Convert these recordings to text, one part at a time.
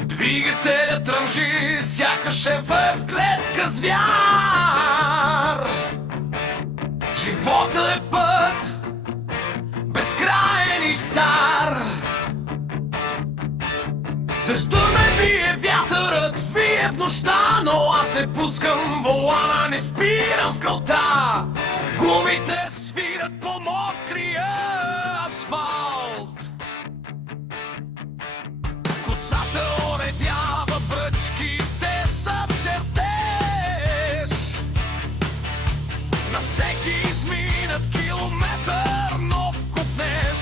Двигателят тръмжи, сякаш е в клетка звяр. Животът е път, безкраен и стар. Дъжда ме бие, вятърът вие в нощта, но аз не пускам волана, не спирам в кълта. Гумите свират по мокрая асфалт. Косата оредява, бръчките са чертеж. На всеки изминат километър нов купнеш.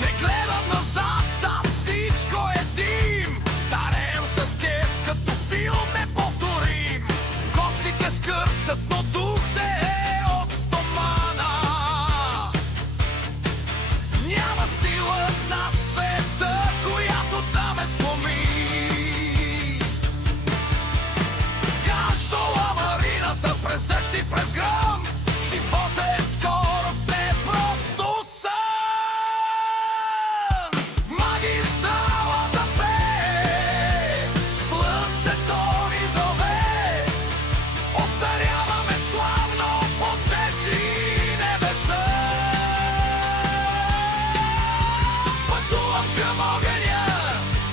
Не гледам назад, там всичко е дим. Стареем с кеф, като филм неповторим. Гостите скърцат, но духте е от стомана. Няма сила на света, която да ме сломи. Както ламарината през дъжд и през гром, живота е скорост, не просто сън. Магистралата пее, слънцето ни зове. Остаряваме славно по тези небеса. Пътувам към огъня,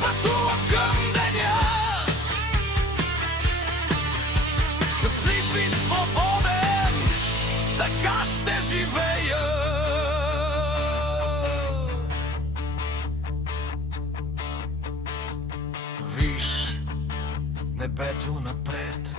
пътувам към деня. Щастлив и свободен, така ще живея. Виж небето напред,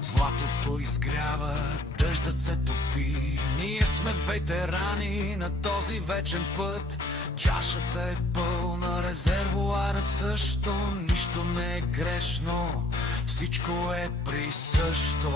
златото изгрява, дъждът се топи. Ние сме ветерани на този вечен път. Чашата е пълна, резервоарът също. Нищо не е грешно, всичко е присъщо.